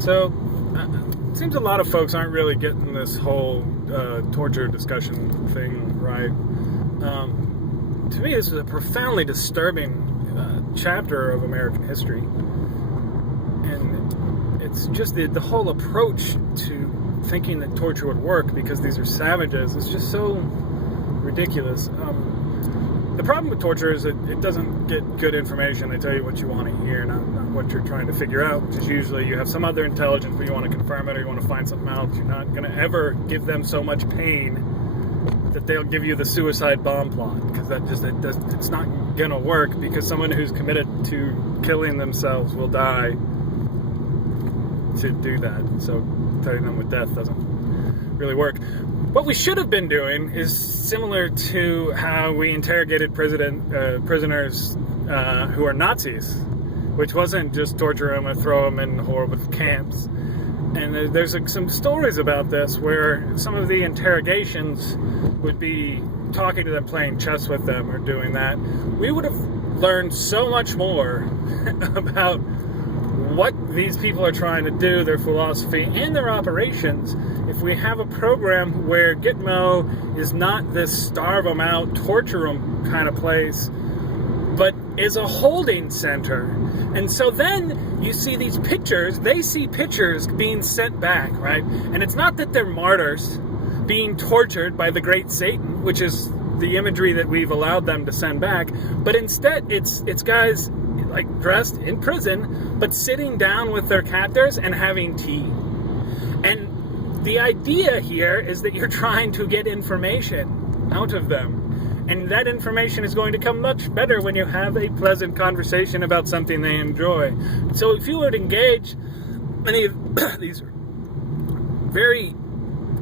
So, it seems a lot of folks aren't really getting this whole torture discussion thing right. To me, this is a profoundly disturbing chapter of American history. And it's just the whole approach to thinking that torture would work because these are savages is just so ridiculous. The problem with torture is that it doesn't get good information. They tell you what you want to hear, not what you're trying to figure out, because usually you have some other intelligence, but you want to confirm it or you want to find something else. You're not going to ever give them so much pain that they'll give you the suicide bomb plot, because it's not going to work, because someone who's committed to killing themselves will die to do that. So telling them with death doesn't really work. What we should have been doing is similar to how we interrogated prisoners who are Nazis, which wasn't just torture them and throw them in horrible camps. And there's some stories about this where some of the interrogations would be talking to them, playing chess with them, or doing that. We would have learned so much more about what these people are trying to do, their philosophy, and their operations, if we have a program where Gitmo is not this starve them out, torture them kind of place, but is a holding center. And so then you see these pictures, they see pictures being sent back, right? And it's not that they're martyrs being tortured by the great Satan, which is the imagery that we've allowed them to send back, but instead it's guys like dressed in prison, but sitting down with their captors and having tea. And the idea here is that you're trying to get information out of them. And that information is going to come much better when you have a pleasant conversation about something they enjoy. So if you would engage many of these very,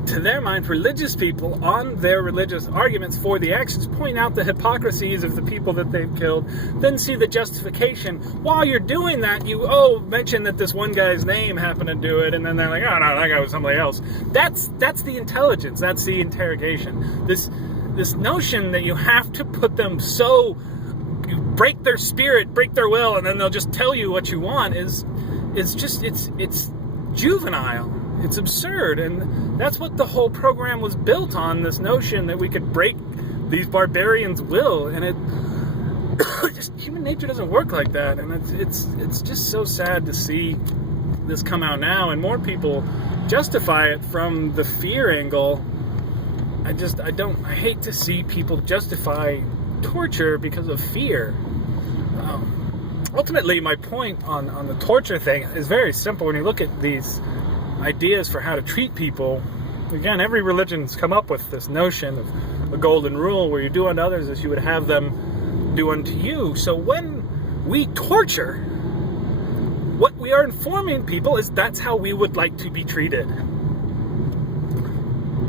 to their mind, religious people on their religious arguments for the actions, point out the hypocrisies of the people that they've killed, then see the justification. While you're doing that, you mention that this one guy's name happened to do it, and then they're like, oh no, that guy was somebody else. That's the intelligence, that's the interrogation. This notion that you have to put them so, you break their spirit, break their will, and then they'll just tell you what you want is just, it's juvenile. It's absurd, and that's what the whole program was built on, this notion that we could break these barbarians' will, and it just, human nature doesn't work like that, and it's just so sad to see this come out now, and more people justify it from the fear angle. I hate to see people justify torture because of fear. Ultimately, my point on the torture thing is very simple. When you look at these ideas for how to treat people, again, every religion's come up with this notion of a golden rule where you do unto others as you would have them do unto you. So when we torture, what we are informing people is that's how we would like to be treated.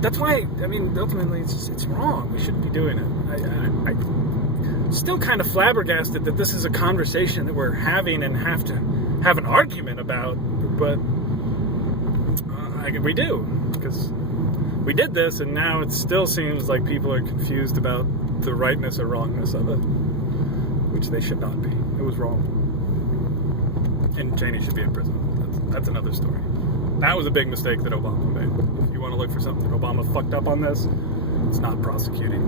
That's why, I mean, ultimately it's wrong. We shouldn't be doing it. I'm still kind of flabbergasted that this is a conversation that we're having and have to have an argument about, but we do, because we did this, and now it still seems like people are confused about the rightness or wrongness of it, which they should not be. It was wrong. And Cheney should be in prison. That's another story. That was a big mistake that Obama made. If you want to look for something that Obama fucked up on this, it's not prosecuting.